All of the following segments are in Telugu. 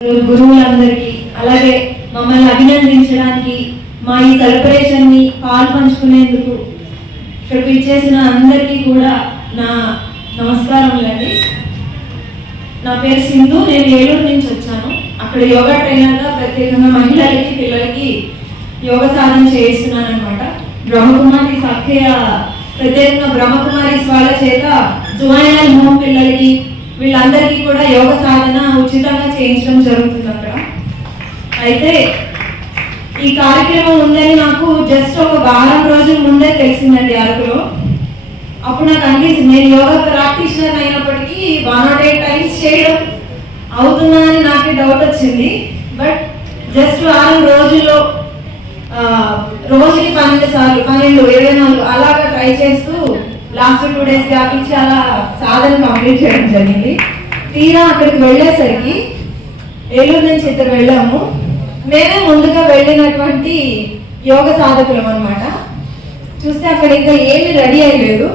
గురువులందరికీ అలాగే మమ్మల్ని అభినందించడానికి మా ఈ సెలబ్రేషన్ ని పాల్పంచుకునేందుకు ఇక్కడికి ఇచ్చేసిన అందరికీ కూడా నా నమస్కారములండి. నా పేరు సింధు, నేను ఏలూరు నుంచి వచ్చాను. అక్కడ యోగా ట్రైనర్గా ప్రత్యేకంగా మహిళలకి పిల్లలకి యోగ సాధన చేయిస్తున్నాను అనమాట. బ్రహ్మకుమారి సఖ్య ప్రత్యేకంగా బ్రహ్మకుమారి వాళ్ళ చేత జువైనల్ హోమ్ పిల్లలకి వీళ్ళందరికీ కూడా యోగ సాధన ఉచితంగా చేయించడం జరుగుతుంది అక్కడ. అయితే ఈ కార్యక్రమం ఉందని నాకు జస్ట్ ఒక వారం రోజుల ముందే తెలిసిందండి అరకులో. అప్పుడు నాకు అనిపించింది, నేను యోగా ప్రాక్టీషనర్ అయినప్పటికీ 108 టైమ్స్ చేయడం అవుతుందా అని నాకే డౌట్ వచ్చింది. బట్ జస్ట్ వారం రోజుల్లో రోజుకి 12 సార్లు 12, 24 అలాగా ట్రై చేస్తూ లాస్ట్ 2 days గ్యాప్ ఇచ్చి అలా సాధన కంప్లీట్ చేయడం జరిగింది. తీరా అక్కడికి వెళ్ళేసరికి ఏలూరు నుంచి ఇద్దరు వెళ్ళాము. మేమే ముందుగా వెళ్ళినటువంటి యోగ సాధకులం అనమాట. చూస్తే అక్కడ ఇంకా ఏమీ రెడీ అయ్యలేదు.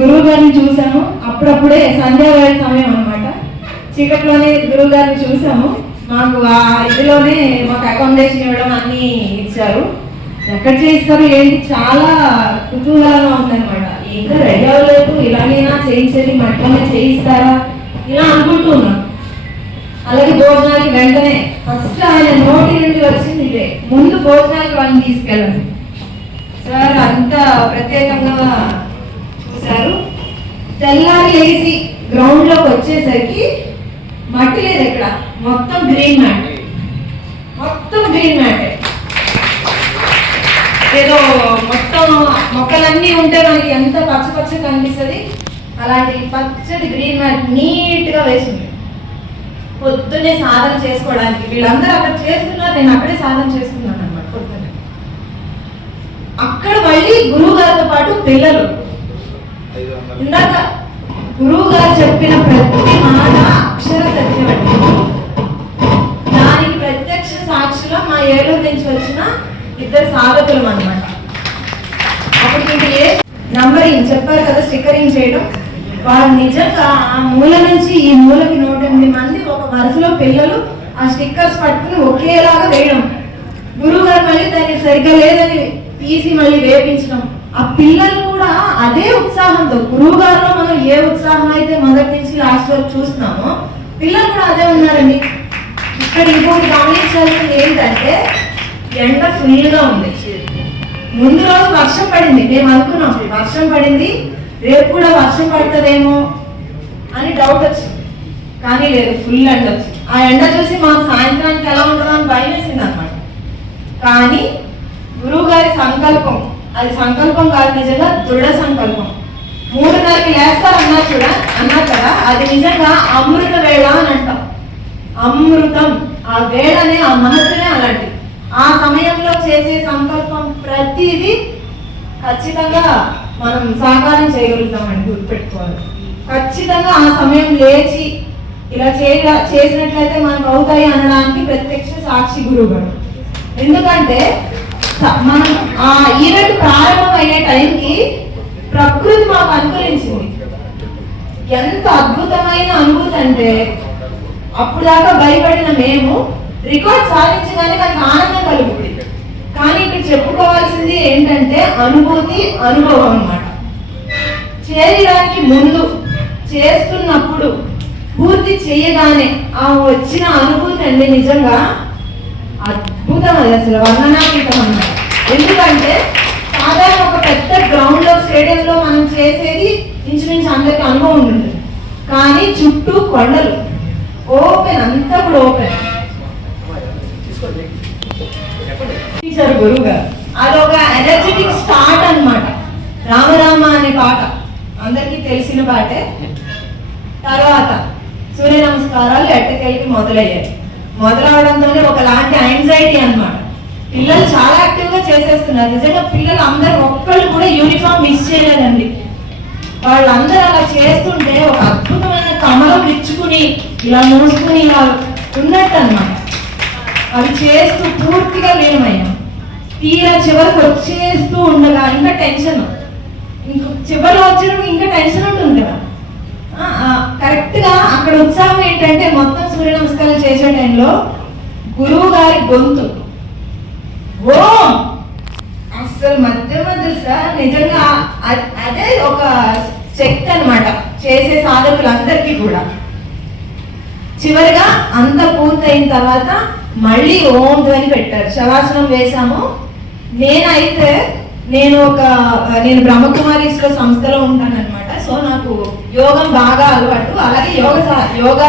గురువు గారిని చూసాము, అప్పుడప్పుడే సంధ్యావేళ సమయం అనమాట. చీకట్లోనే గురువు గారిని చూసాము. మాకు ఆ ఇదిలోనే మాకు అకామిడేషన్ ఇవ్వడం అన్నీ ఇచ్చారు. ఎక్కడ చేస్తారు ఏంటి చాలా కుతూహలంగా ఉందన్నమాట. ఇంకా రెడీ అవ్వలేదు, ఇలాగైనా చేయించేది మట్లనే చేయిస్తారా ఇలా అనుకుంటున్నాం. అలాగే భోజనానికి వెంటనే ఫస్ట్ ఆయన నోటి నుండి వచ్చింది ఇదే, ముందు భోజనానికి వాళ్ళని తీసుకెళ్ళండి సార్. అంతా ప్రత్యేకంగా చూశారు. తెల్లారి లేచి గ్రౌండ్ లోకి వచ్చేసరికి మట్టి లేదు ఎక్కడ, మొత్తం గ్రీన్ మ్యాట్, మొత్తం గ్రీన్ మ్యాట్. ఏదో మొత్తం మొక్కలన్నీ ఉంటే మనకి ఎంత పచ్చ పచ్చ కనిపిస్తుంది, అలాంటి పచ్చడి గ్రీన్ మ్యాట్ నీట్ గా వేసింది. పొద్దున్నే సాధన చేసుకోవడానికి వీళ్ళందరూ అక్కడ చేస్తున్నారు, నేను అక్కడే సాధన చేసుకున్నాను అనమాట. పొద్దున్నే అక్కడ మళ్ళీ గురువు గారితో పాటు పిల్లలు. ఇందాక గురువు గారు చెప్పిన ప్రతి మాట అక్షర సత్యం అండి. దానికి ప్రత్యక్ష సాక్షులు మా ఏలూరు నుంచి వచ్చిన ఇద్దరు సాధకులం అనమాట. అప్పుడు ఏ నంబరింగ్ చెప్పారు కదా, స్టిక్కరింగ్ చేయడం, వాళ్ళు నిజంగా ఆ మూల నుంచి ఈ మూలకి 108 మంది ఒక వరుసలో పిల్లలు ఆ స్టిక్కర్స్ పట్టుకుని ఒకేలాగా వేయడం. గురువు గారు మళ్ళీ దాన్ని సరిగ్గా లేదని తీసి మళ్ళీ వేపించడం. ఆ పిల్లలు కూడా అదే ఉత్సాహంతో, గురువు గారిలో మనం ఏ ఉత్సాహం అయితే మొదటి నుంచి లాస్ట్ వరకు చూస్తున్నామో పిల్లలు కూడా అదే ఉన్నారండి. ఇక్కడ ఇంకొకటి గమనించాల్సింది ఏంటంటే, ఎండ ఫుల్గా ఉంది. ముందు రోజు వర్షం పడింది, మేము అనుకున్నాం వర్షం పడింది, రేపు కూడా వర్షం పడుతుందేమో అని డౌట్ వచ్చింది. కానీ లేదు, ఫుల్ ఎండ వచ్చింది. ఆ ఎండ చూసి మాకు సాయంత్రానికి ఎలా ఉంటుందో అని భయం వేసింది అనమాట. కానీ గురువు గారి సంకల్పం, అది సంకల్పం కాదు, నిజంగా దృఢ సంకల్పం. 3:30కి లేస్తారన్నారు అన్నారు కదా, అది నిజంగా అమృత వేళ అని అంటాం. అమృతం, ఆ వేళనే, ఆ మహత్వమే అలాంటి. ఆ సమయంలో చేసే సంకల్పం ప్రతిదీ ఖచ్చితంగా మనం సాకారం చేయగలుగుతామని గుర్తుపెట్టుకోవాలి. ఖచ్చితంగా ఆ సమయం లేచి ఇలా చేసినట్లయితే మనకు అవుతాయి అనడానికి ప్రత్యక్ష సాక్షి గురువు గారు. ఎందుకంటే మనం ఆ ఈవెంట్ ప్రారంభం అయ్యే టైంకి ప్రకృతి మాకు అనుకూలించింది. ఎంత అద్భుతమైన అనుభూతి అంటే, అప్పుడు దాకా భయపడిన మేము రికార్డ్ సాధించగానే మనకు ఆనందం కలుగుతుంది. కానీ ఇక్కడ చెప్పుకోవాల్సింది ఏంటంటే అనుభూతి, అనుభవం అన్నమాట. చేయడానికి ముందు, చేస్తున్నప్పుడు, పూర్తి చేయగానే ఆ వచ్చిన అనుభూతి అండి నిజంగా అద్భుతం. అది అసలు వర్ణనాతీతం అన్నమాట. ఎందుకంటే సాధారణ ఒక పెద్ద గ్రౌండ్ లో, స్టేడియంలో మనం చేసేది ఇంచుమించు అందరికి అనుభవం ఉంటుంది. కానీ చుట్టూ కొండలు, ఓపెన్, అంతా కూడా ఓపెన్. గురువు గారు అదొక ఎనర్జెటిక్ స్టార్ట్ అన్నమాట. రామరామ అనే పాట అందరికీ తెలిసిన పాటే. తర్వాత సూర్య నమస్కారాలు ఎట్టకెళ్ళి మొదలయ్యాయి. మొదలవడంతోనే ఒకలాంటి యాంగ్జైటీ అన్నమాట. పిల్లలు చాలా యాక్టివ్ గా చేసేస్తున్నారు. నిజంగా పిల్లలు అందరూ ఒక్కళ్ళు కూడా యూనిఫామ్ మిస్ చేయలేదండి. వాళ్ళందరూ అలా చేస్తుంటే ఒక అద్భుతమైన కమలం ఇచ్చుకుని ఇలా మోసుకుని ఇలా ఉన్నట్టు అన్నమాట. అవి చేస్తూ పూర్తిగా లీనమయ్యాం. తీరా చివరికి వచ్చేస్తూ ఉండగా ఇంకా టెన్షన్, చివరిలో వచ్చేటప్పుడు ఇంకా టెన్షన్ ఉంటుంది కదా. కరెక్ట్ గా అక్కడ ఉత్సాహం ఏంటంటే మొత్తం సూర్య నమస్కారం చేసే టైంలో గురువు గారి గొంతు ఓం అసలు మధ్య సార్ నిజంగా అదే ఒక శక్తి అన్నమాట చేసే సాధకులందరికీ కూడా. చివరిగా అంత పూర్తయిన తర్వాత మళ్ళీ ఓం ధ్వని పెట్టారు, శవాసనం వేశాము. నేను బ్రహ్మకుమారీస్ లో సంస్థలో ఉంటాను అనమాట. సో నాకు యోగం బాగా అలవాటు, అలాగే యోగా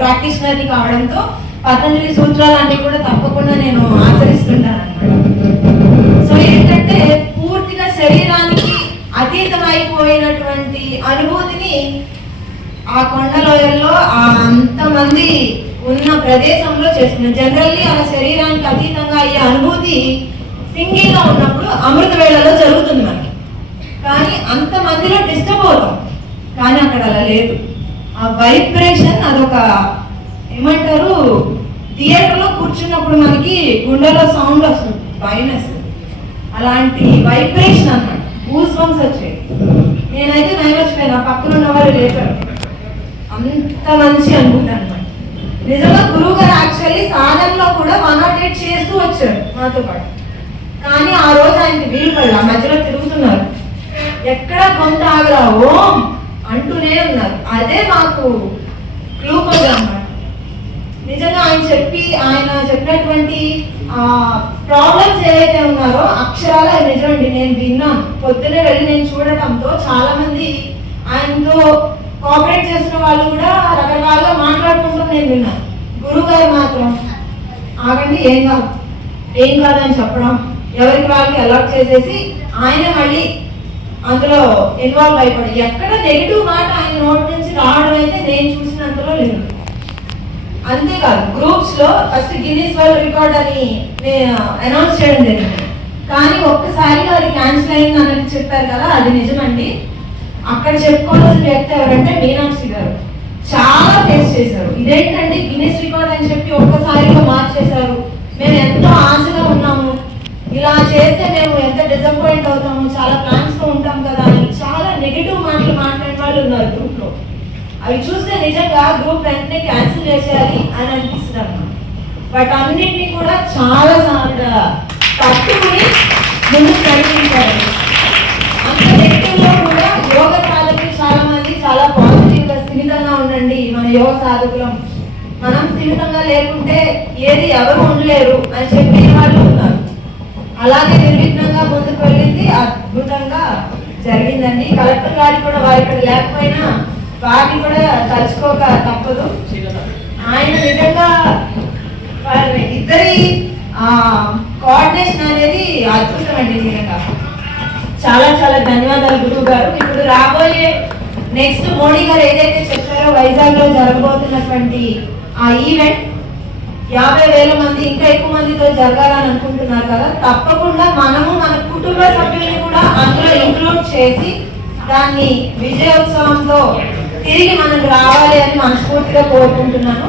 ప్రాక్టీషనర్ని కావడంతో పతంజలి సూత్రాలన్నీ కూడా తప్పకుండా నేను ఆచరిస్తుంటాను అనమాట. సో ఏంటంటే పూర్తిగా శరీరానికి అతీతమైపోయినటువంటి అనుభూతిని ఆ కొండలోయల్లో అంతమంది ఉన్న ప్రదేశంలో చేస్తున్నారు. జనరల్లీ ఆ శరీరానికి అతీతంగా అయ్యే అనుభూతి సింగిల్ గా ఉన్నప్పుడు అమృత వేళలో జరుగుతుంది మనకి, కానీ అంతమందిలో డిస్టర్బ్ అవుతాం. కానీ అక్కడ అలా లేదు. ఆ వైబ్రేషన్ అదొక ఏమంటారు, థియేటర్లో కూర్చున్నప్పుడు మనకి గుండెలో సౌండ్ వస్తుంది, మైనస్ అలాంటి వైబ్రేషన్ అన్నమాట, గూస్ బంప్స్ వచ్చాయి. నేనైతే మైమర్చిపోయాను, ఆ పక్కన ఉన్న వాళ్ళు లేపారు. అంత మంచి అనుకుంటా అనమాట. నిజంగా గురువు గారు యాక్చువల్లీ సాధనలో కూడా 108 చేస్తూ వచ్చారు మాతో పాటు, కానీ ఆ రోజు ఆయనకి వీలు పడలా, మధ్యలో తిరుగుతున్నారు, ఎక్కడ కొంత ఆగరా ఓం అంటూనే ఉన్నారు. అదే మాకు గ్లూకోజ్ అన్నమాట. నిజంగా ఆయన చెప్పినటువంటి ప్రాబ్లమ్స్ ఏవైతే ఉన్నారో అక్షరాల నిజమండి, నేను విన్నాను. పొద్దునే వెళ్ళి నేను చూడటంతో చాలా మంది ఆయనతో కోఆపరేట్ చేస్తున్న వాళ్ళు కూడా రకరకాలుగా మాట్లాడుకుంటూ నేను విన్నాను. గురువు గారు మాత్రం ఆగండి, ఏం కాదని చెప్పడం, ఎవరికి వాళ్ళకి అలర్ట్ చేసేసి ఆయన మళ్ళీ అందులో ఇన్వాల్వ్ అయిపోయి ఎక్కడ నెగిటివ్ మాట ఆయన నోటి నుంచి రావడం అయితే నేను చూసినంతలో లేదు. అంతేకాదు గ్రూప్స్ లో ఫస్ట్ గిన్నిస్ వరల్డ్ రికార్డ్ అని అనౌన్స్ చేయడం జరిగింది, కానీ ఒక్కసారిగా అది క్యాన్సిల్ అయింది అని చెప్పారు కదా, అది నిజమండి. అక్కడ చెప్పుకోవాల్సిన వ్యక్తి ఎవరంటే మీనాక్షి గారు. చాలా ఫేస్ చేశారు, ఇదేంటంటే గిన్నిస్ రికార్డ్ అని చెప్పి ఒక్కసారిగా మార్చేశారు, మేము ఎంతో ఆశగా ఉన్నాము, ఇలా చేస్తే మేము ఎంత డిసప్పాయింట్ అవుతాము, చాలా ప్లాన్స్ తో ఉంటాం కదా అని చాలా నెగిటివ్ మాటలు మాట్లాడే వాళ్ళు ఉన్నారు గ్రూప్ లో. అవి చూస్తే నిజంగా గ్రూప్ వెంటనే క్యాన్సిల్ చేసేయాలి అని అనిపిస్తుంది అన్నమాట. బట్ అన్నింటినీ కూడా చాలా తట్టుకుని ముందుకు నడిపించారు. అంత నెగిటివ్ లో కూడా యోగ సాధకులు చాలా మంది చాలా పాజిటివ్ గా స్థిమితంగా ఉండండి, మన యోగ సాధకులం, మనం స్థిమితంగా లేకుంటే ఏది ఎవరు ఉండలేరు అని చెప్పే వాళ్ళు ఉన్నారు. అలాగే నిర్విఘ్నంగా ముందుకు వెళ్ళింది, అద్భుతంగా జరిగిందండి. కలెక్టర్ గారికి కూడా వారు ఇక్కడ లేకపోయినా వారిని కూడా తలుచుకోక తప్పదు. ఆయన నిజంగా ఇద్దరి కోఆర్డినేషన్ అనేది అద్భుతం అండి. నిజంగా చాలా చాలా ధన్యవాదాలు గురువు గారు. ఇప్పుడు రాబోయే నెక్స్ట్ మోడీ గారు ఏదైతే చెప్పారో వైజాగ్ లో జరగబోతున్నటువంటి ఆ ఈవెంట్ 50,000 మంది ఇంకా ఎక్కువ మందితో జరగాలని అనుకుంటున్నారు కదా, తప్పకుండా మనము మన కుటుంబ సభ్యుల్ని కూడా అందులో ఇంక్లూడ్ చేసి దాన్ని విజయోత్సవంతో తిరిగి మనకు రావాలి అని మనస్ఫూర్తిగా కోరుకుంటున్నాను.